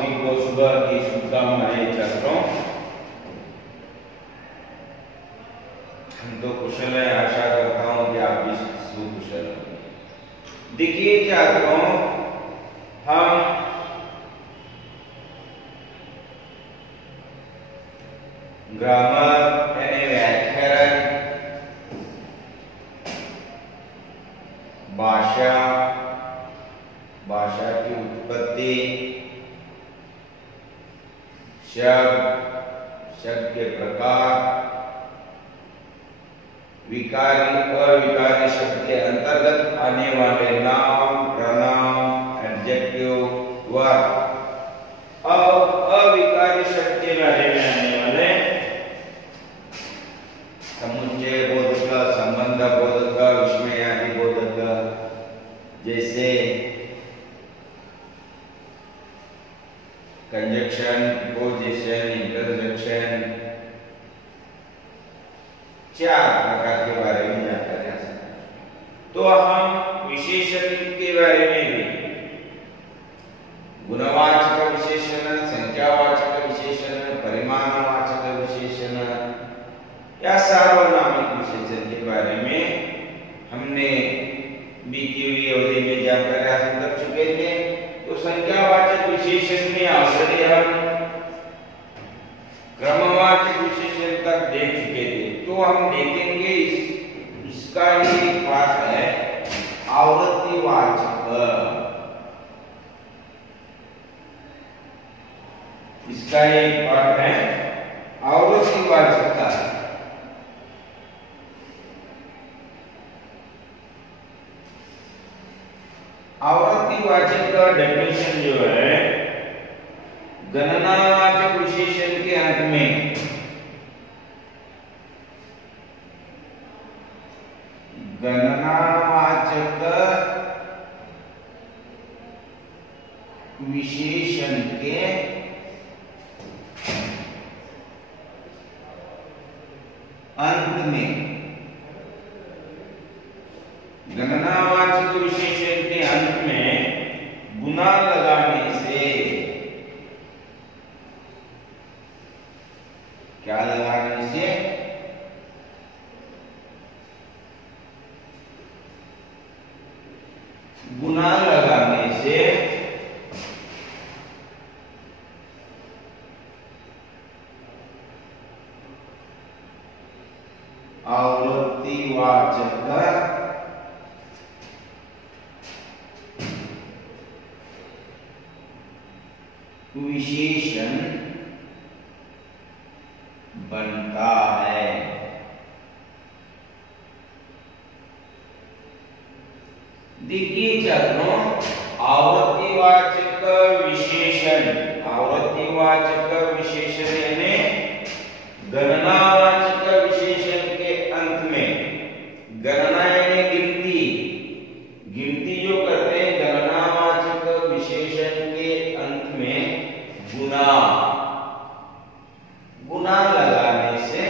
सभी को सुबह की शुभकामनाएं छात्रों। हम तो कुशल हैं, आशा करता हूं कि आप भी सुकुशल होंगे। देखिए छात्रों, हम ग्रामर यानी व्याकरण, भाषा, भाषा की उत्पत्ति, शब्द, शब्द के प्रकार, विकारी और अविकारी शब्द के अंतर्गत आने वाले नाम, प्रनाम, एडजेक्टिव, वर्ब और अविकारी शब्द के बारे में आने वाले समुच्चय बोधक, संबंध बोधक, विस्मयादि बोधक, जैसे कंजक्शन, पोजीशन, इंटरजेक्शन, चार प्रकार के बारे में जानकारी हासिल करें। तो हम विशेषण के बारे में भी गुणवाचक विशेषण, संख्यावाचक विशेषण, परिमाणवाचक विशेषण या सार्वनामिक विशेषण के बारे में हमने बीती हुई अवधि में जानकारी हासिल कर चुके थे। तो संख्यावाचक विशेषण में ऑलरेडी हम क्रमवाचक विशेषण तक देख चुके थे। तो हम देखेंगे इसका ही पाठ है आवृत्तिवाचक। इसका एक पाठ है आवृत्तिवाचकता। आवृत्तिवाचक का डेफिनेशन जो है, गणनावाचक विशेषण के अंत में गणनावाचक विशेषण के अंत में, गणनावाचक विशेषण के अंत में गुना लगाने से, क्या लगाने से, गुना लगाने से आवृत्तिवाचक विशेषण बनता है। देखिए छात्रों, आवृत्तिवाचक विशेषण, आवृत्तिवाचक विशेषण यानी गणनावाचक विशेषण के अंत में, गणना यानी गिनती, गिनती जो करते हैं, गणनावाचक विशेषण के अंत में गुना, गुना लगाने से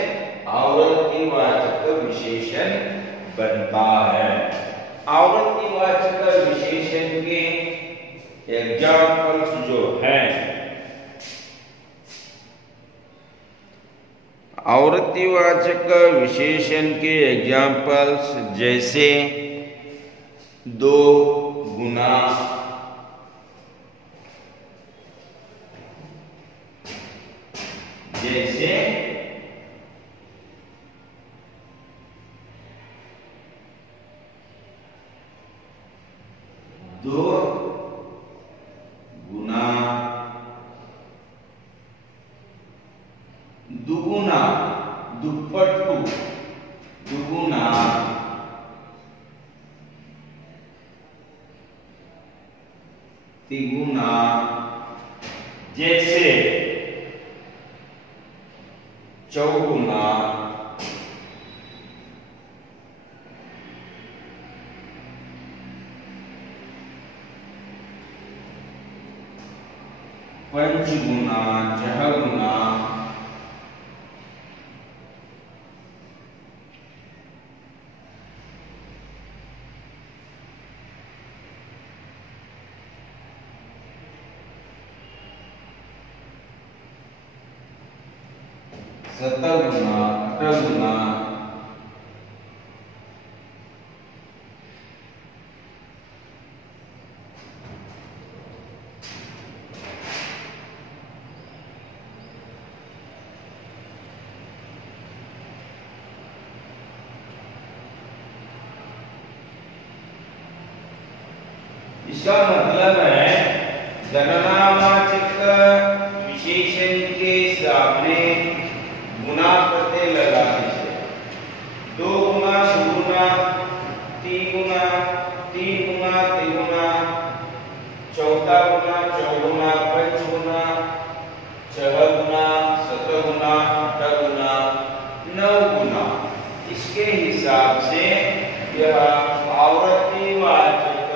आवृत्तिवाचक विशेषण बनता है। आवृत्तिवाचक विशेषण के एग्जाम्पल्स जो है, आवृत्तिवाचक विशेषण के एग्जाम्पल्स जैसे दो, गुना, जैसे दो, गुना, दुगुना, दुपट्टू, दुगुना, तिगुना, जैसे चौगुना, पंचगुना, चहगुना, शतगुना, अठगुना, इसका मतलब है गणनावाचक विशेषण के सामने गुना प्रत्यय लगाने से 2 गुना, 2 गुना, 3 गुना, 3 गुना, 3 गुना, चौथा गुना, 4 गुना, 5 गुना, 6 गुना, 7 गुना, 8 गुना, 9 गुना, इसके हिसाब से यह आवृत्तिवाचक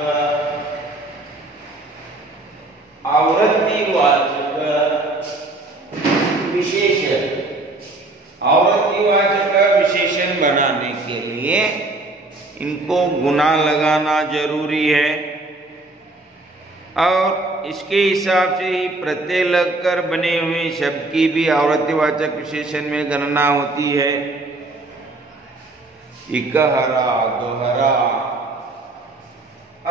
विशेषण, आवृत्तिवाचक विशेषण बनाने के लिए इनको गुना लगाना जरूरी है और इसके हिसाब से ही प्रत्यय लगकर बने हुए शब्द की भी आवृत्तिवाचक विशेषण में गणना होती है। इकहरा, दोहरा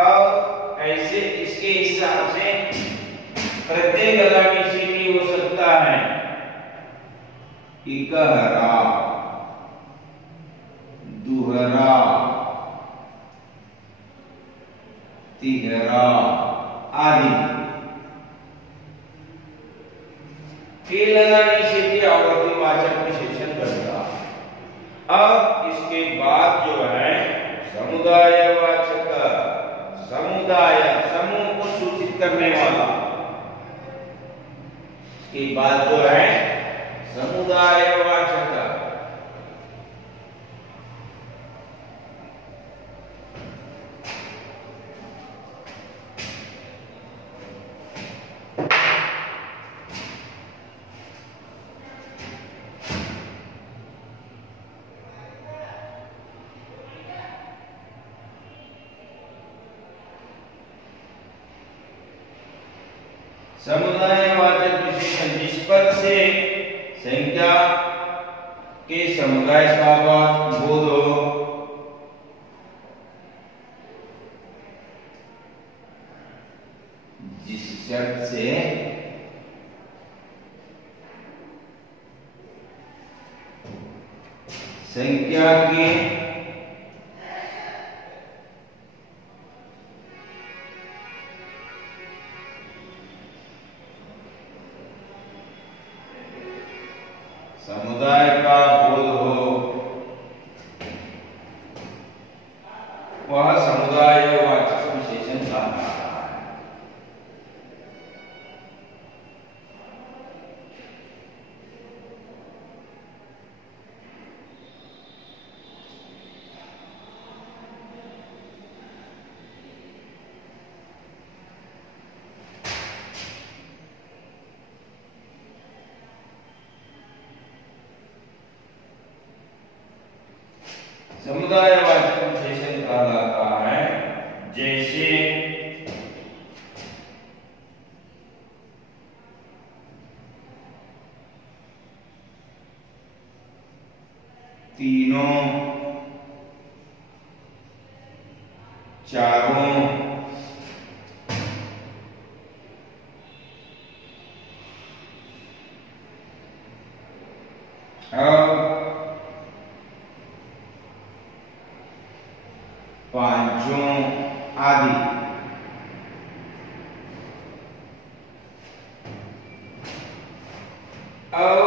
और ऐसे इसके हिसाब से प्रत्यय लगाने से भी हो सकता है। इकहरा, दुहरा, तिहरा आदि के लगाने से भी आवृत्तिवाचक विशेषण बनता है। अब इसके बाद जो है समुदायवाचक, समुदाय समूह को सूचित करने वाला, के बाद जो है समुदायवाचक, समुदायवाचक विशेषण जिस पद से संख्या के समुदाय का बोध हो, जिस शब्द से संख्या के समुदाय का बोध हो, वह समुदायवाचक विशेषण कहलाता है। समुदायवाचक विशेषण कहलाता है जैसे तीनों, चारों, पांचों आदि। और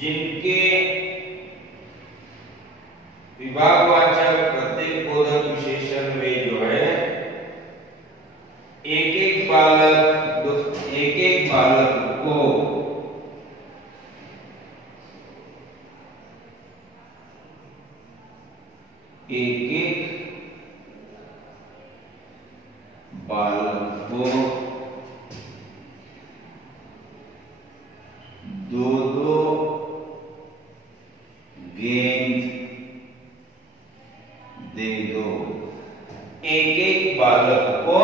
जिनके विभागवाचक प्रत्येक बोधक विशेषण वे जो है एक एक बालक को एक बालक को दो गेंद दे दो। एक बालक को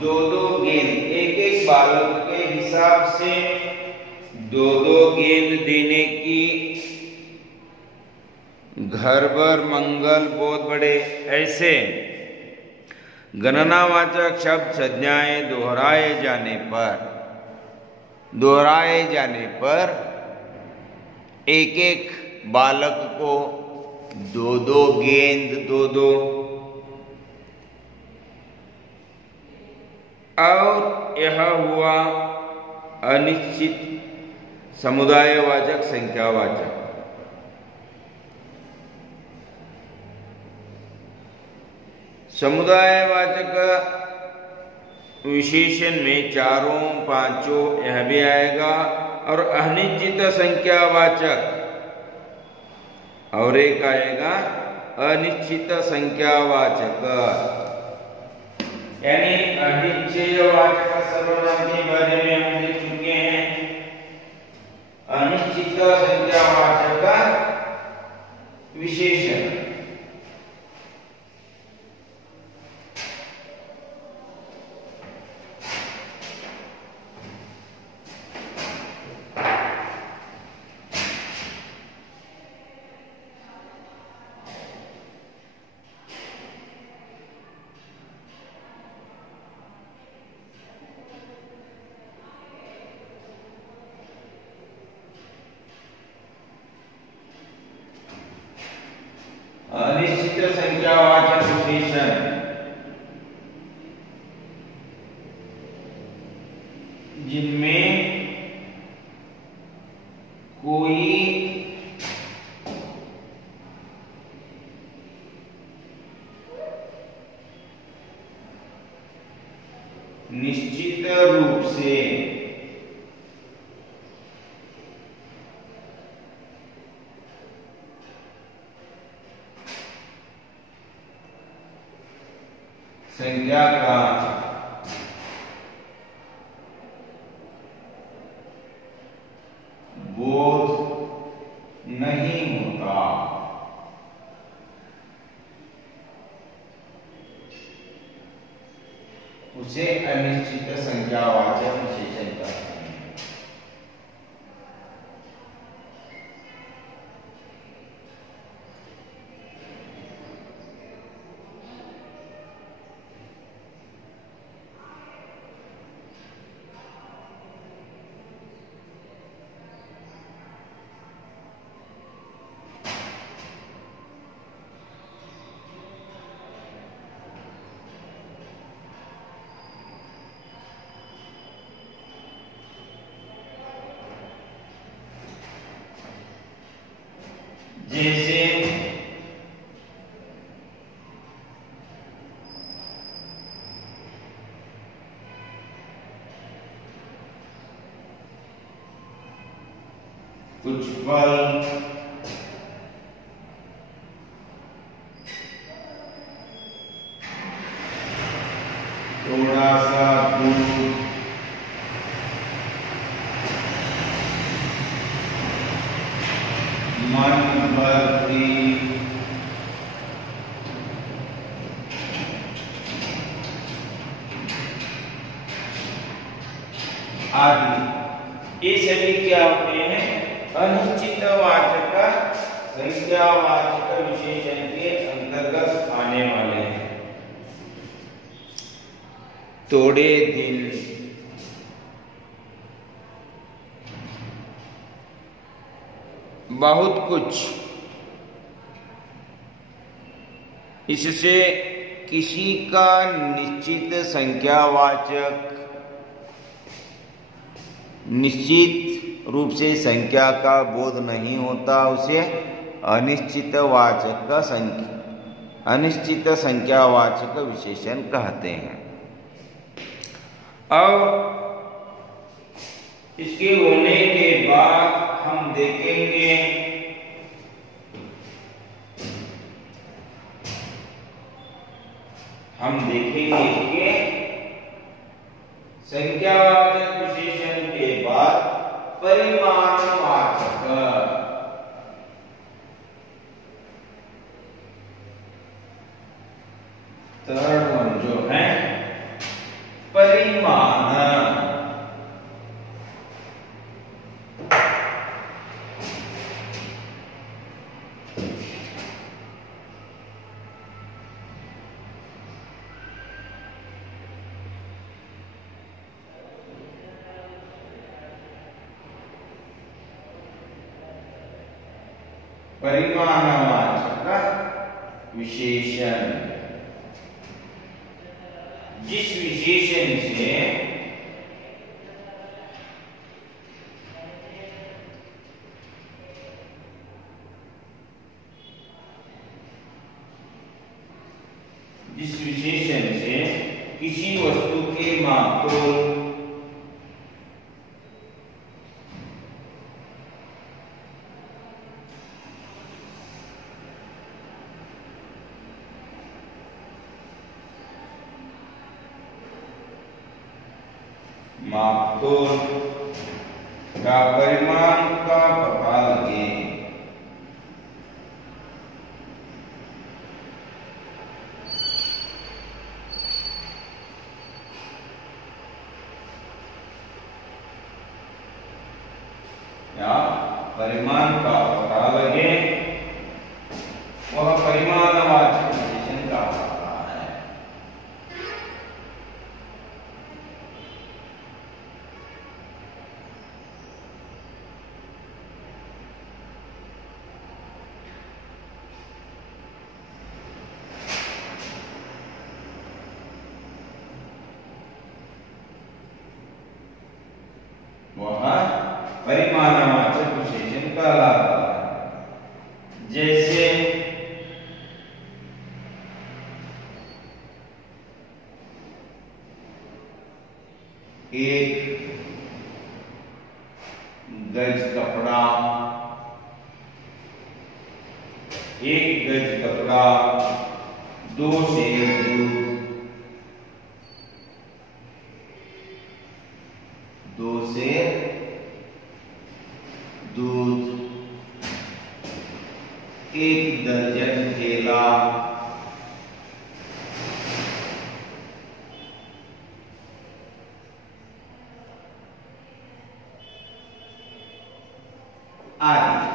दो गेंद, एक बालक के हिसाब से दो दो गेंद देने की, घर भर मंगल बहुत बड़े, ऐसे गणनावाचक शब्द संज्ञाएं दोहराए जाने पर एक एक बालक को दो दो गेंद दो और यह हुआ अनिश्चित समुदायवाचक संख्यावाचक। समुदायवाचक विशेषण में चारों पांचों यह भी आएगा, और अनिश्चित संख्यावाचक और एक आएगा अनिश्चित संख्यावाचक, यानी अनिश्चयवाचक सर्वनाम के बारे में हम देख चुके हैं। अनिश्चित संख्यावाचक विशेषण अनिश्चित संख्यावाचक विशेषण जिनमें कोई निश्चित रूप से संख्या का बोध नहीं होता, उसे अनिश्चित संख्यावाचक विशेषण कहते हैं। जैसे कुछ फल, थोड़ा सा दूध, मन भक्ति, आदि, ये सभी क्या होते हैं? अनिश्चित वाचक संख्यावाचक विशेषण के अंतर्गत आने वाले हैं। थोड़े दिन, बहुत कुछ, इससे किसी का निश्चित संख्यावाचक, निश्चित रूप से संख्या का बोध नहीं होता, उसे अनिश्चित वाचक का अनिश्चित संख्यावाचक विशेषण कहते हैं। अब इसके होने के बाद हम देखेंगे कि संख्यावाचक विशेषण के बाद परिमाणवाचक, थर्ड वन जो है परिमाण, परिमाणवाचक विशेषण, जिस विशेषण से किसी वस्तु के मापतोल का परिमाण का पता लगे। या परिमाण का पता लगे, वह परिमाणवाचक विशेषण का होता है। वह परिमाणवाचक विशेषण कहलाता है। जैसे एक गज कपड़ा, एक गज कपड़ा, 2 सेर दूध, 2 सेर दूध, 1 दर्जन केला, आदि।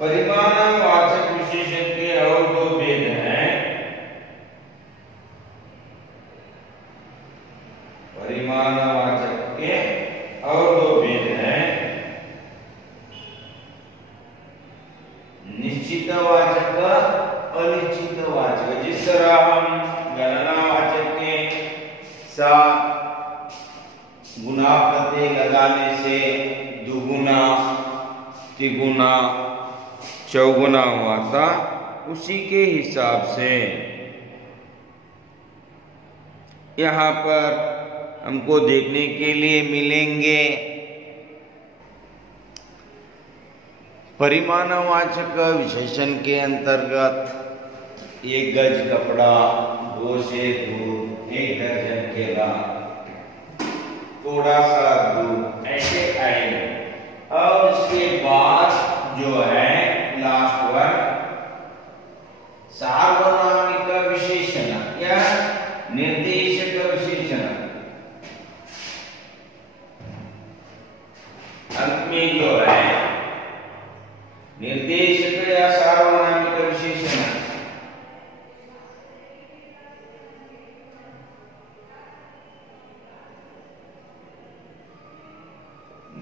परिमाणवाचक विशेषण के और 2 भेद हैं। परिमाणवाचक के और 2 भेद हैं। निश्चितवाचक, अनिश्चितवाचक। जिस तरह हम गणनावाचक के साथ गुना प्रत्यय लगाने से दुगुना, तिगुना, चौगुना हुआ था, उसी के हिसाब से यहाँ पर हमको देखने के लिए मिलेंगे परिमाणवाचक विशेषण के अंतर्गत 1 गज कपड़ा, 2 सेर दूध, 1 दर्जन केला, थोड़ा सा दूध, ऐसे आएंगे। और उसके बाद जो है लास्ट वर्ड सार्वनामिक विशेषण या निर्देशक विशेषण। अंत में जो है निर्देशक या सार्वनामिक विशेषण।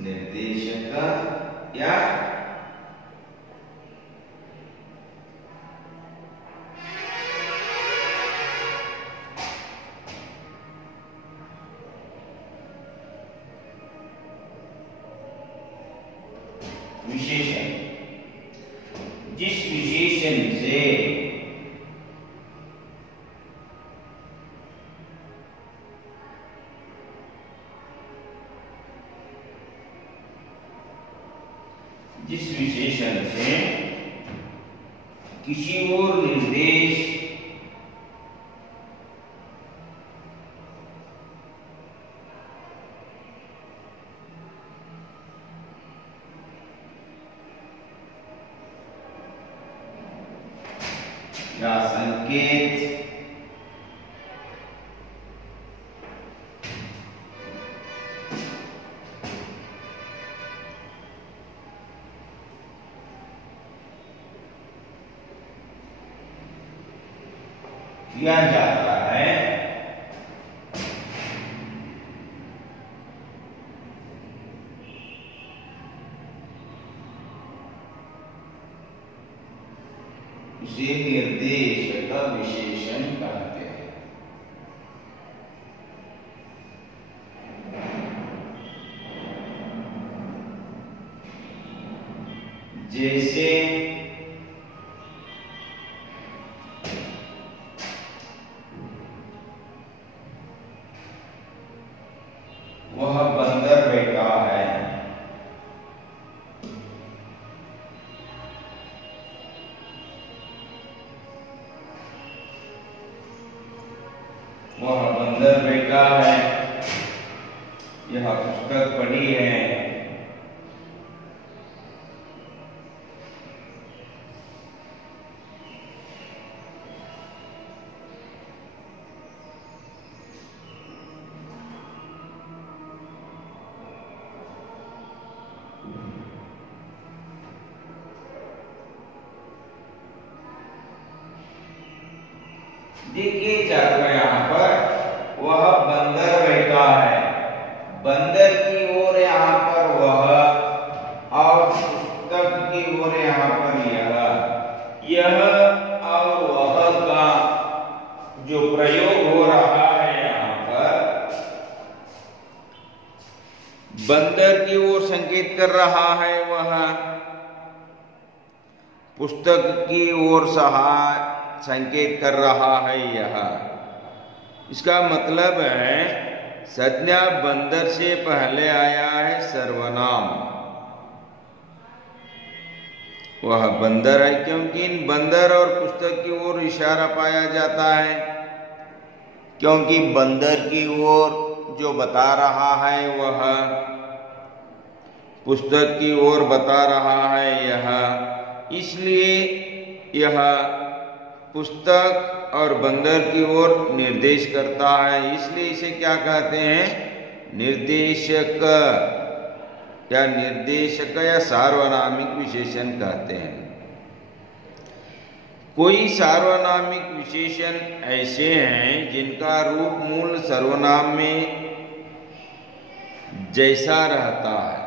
निर्देशक या विशेषण, जिस विशेषण से किसी और निर्देश या संकेत किया जाता है, उसे निर्देशक विशेषण कहते हैं। जैसे वह बंदर बैठा है, वह बंदर बैठा है, यह पुस्तक पढ़ी है। देखिए छात्रों, यहाँ पर वह बंदर बैठा है, बंदर की ओर यहाँ पर वह, और पुस्तक की ओर यहाँ पर यह और वह का जो प्रयोग हो रहा है यहाँ पर, बंदर की ओर संकेत कर रहा है वह, पुस्तक की ओर संकेत कर रहा है यह। इसका मतलब है संज्ञा बंदर से पहले आया है सर्वनाम, वह बंदर है क्योंकि इन बंदर और पुस्तक की ओर इशारा पाया जाता है, क्योंकि बंदर की ओर जो बता रहा है वह, पुस्तक की ओर बता रहा है यह, इसलिए यह पुस्तक और बंदर की ओर निर्देश करता है, इसलिए इसे क्या कहते हैं, निर्देशक या सार्वनामिक विशेषण कहते हैं। कोई सार्वनामिक विशेषण ऐसे हैं जिनका रूप मूल सर्वनाम में जैसा रहता है।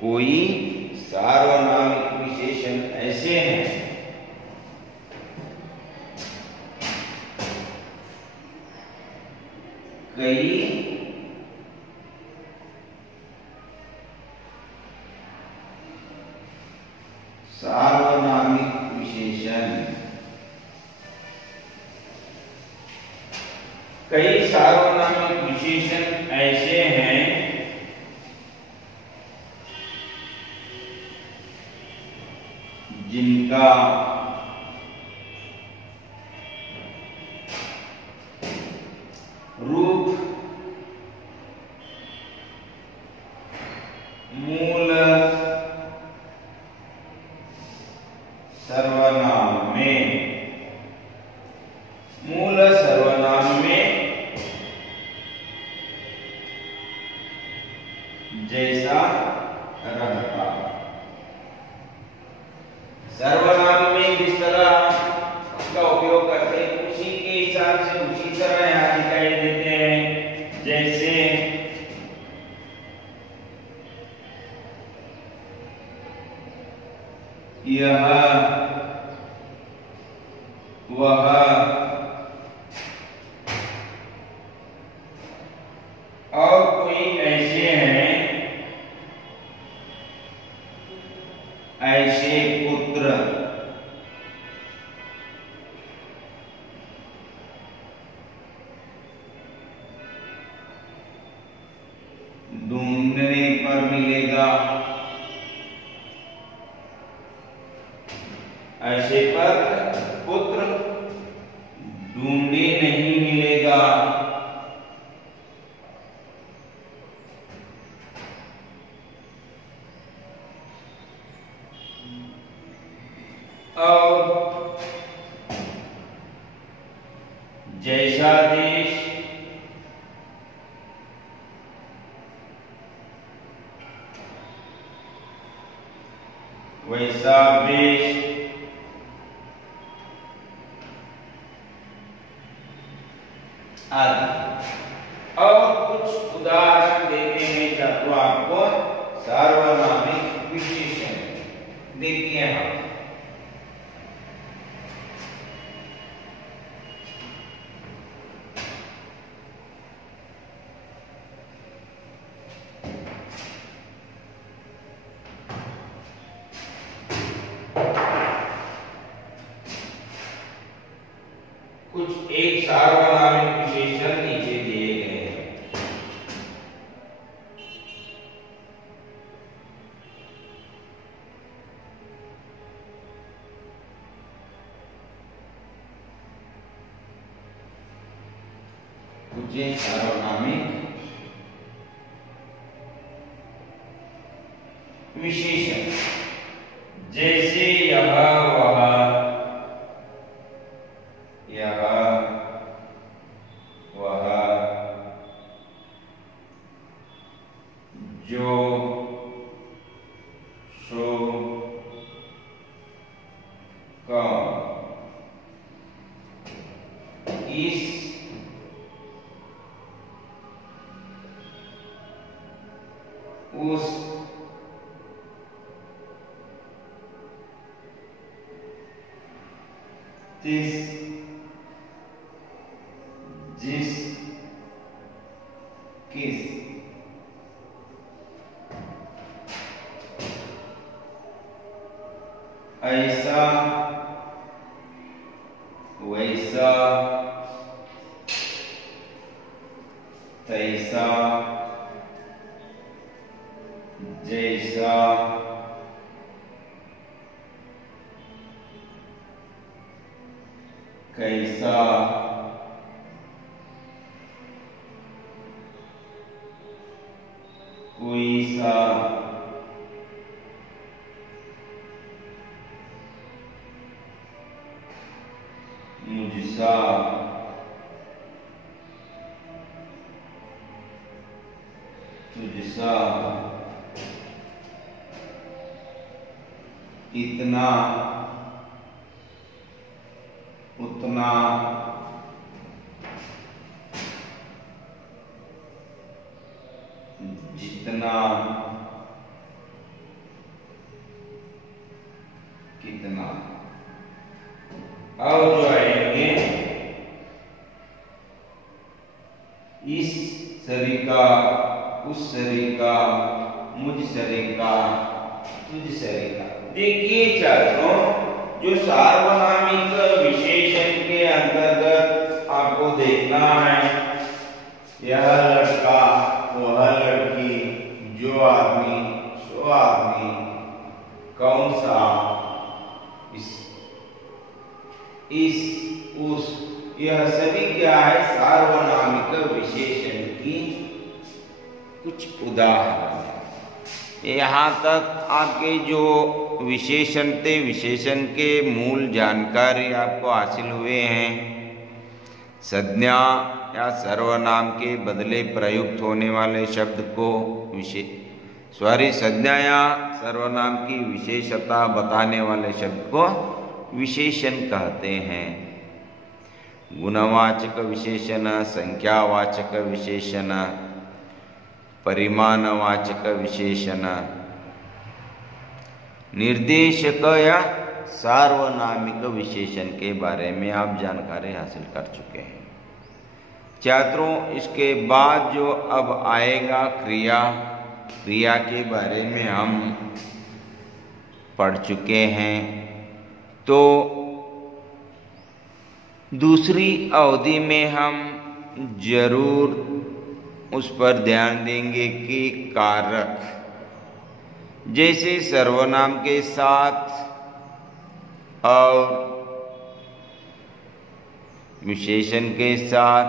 कोई सार्वनामिक विशेषण ऐसे हैं कई सार्वनामिक विशेषण, कई सार्वनामिक विशेषण ऐसे हैं जिनका रूप मूल सर्वनाम में जैसा रहता। सर्वनाम में जिस तरह उसका उपयोग करते हैं उसी के हिसाब से उसी तरह यहाँ दिखाई देते हैं। जैसे यह, वह, और कोई ऐसे हैं, ऐसे पुत्र, ढूंढने पर मिलेगा, ऐसे पर पुत्र ढूंढे नहीं मिलेगा। और जैसा देश, वैसा वेश, आदि। और कुछ उदाहरण देते हैं छात्रों आपको सार्वनामिक विशेषण। देखिए हम पूछे सार्वनामिक विशेषण, जैसे यह वह, यह वह, जो, सो, कौन, इस, उस, तिस, जिस, किस, ऐसा, वैसा, तैसा, जैसा, कैसा, कोई सा, मुझसा, तुझसा, इतना, उतना, जितना, कितना। और जो आएंगे इस शरीर का, उस शरीर का, मुझ शरीर का, तुझ शरीर का। देखिए छात्रों, जो सार्वनामिक विशेषण के अंतर्गत आपको देखना है, यह लड़का, वह लड़की, जो आदमी, सो आदमी, कौन सा, इस, उस, यह सभी क्या है, सार्वनामिक विशेषण की कुछ उदाहरण है। यहाँ तक आपके जो विशेषण थे, विशेषण के मूल जानकारी आपको हासिल हुए हैं। संज्ञा या सर्वनाम के बदले प्रयुक्त होने वाले शब्द को संज्ञा या सर्वनाम की विशेषता बताने वाले शब्द को विशेषण कहते हैं। गुणवाचक विशेषण, संख्यावाचक विशेषण, परिमाणवाचक विशेषण, निर्देशक या सार्वनामिक विशेषण के बारे में आप जानकारी हासिल कर चुके हैं। छात्रों, इसके बाद जो अब आएगा क्रिया, क्रिया के बारे में हम पढ़ चुके हैं। तो दूसरी अवधि में हम जरूर उस पर ध्यान देंगे कि कारक, जैसे सर्वनाम के साथ और विशेषण के साथ,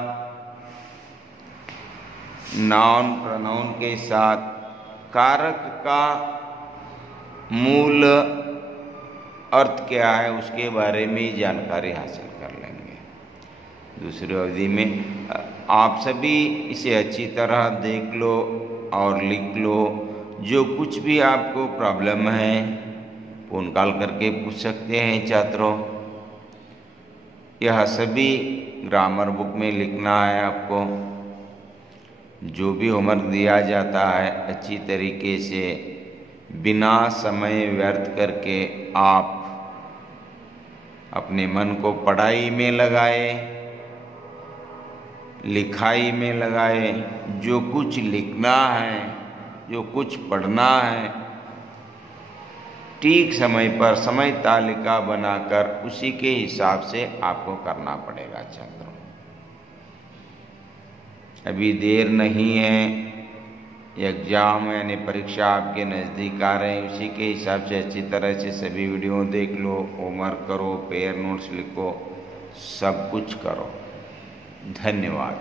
नाउन प्रोनाउन के साथ, कारक का मूल अर्थ क्या है उसके बारे में जानकारी हासिल कर लेंगे। दूसरी अवधि में आप सभी इसे अच्छी तरह देख लो और लिख लो। जो कुछ भी आपको प्रॉब्लम है फोन कॉल करके पूछ सकते हैं छात्रों। यह सभी ग्रामर बुक में लिखना है आपको। जो भी होमवर्क दिया जाता है अच्छी तरीके से बिना समय व्यर्थ करके आप अपने मन को पढ़ाई में लगाए, लिखाई में लगाए। जो कुछ लिखना है, जो कुछ पढ़ना है, ठीक समय पर समय तालिका बनाकर उसी के हिसाब से आपको करना पड़ेगा छात्रों। अभी देर नहीं है, एग्जाम यानी परीक्षा आपके नज़दीक आ रहे हैं। उसी के हिसाब से अच्छी तरह से सभी वीडियो देख लो, होमवर्क करो, पेयर नोट्स लिखो, सब कुछ करो। धन्यवाद।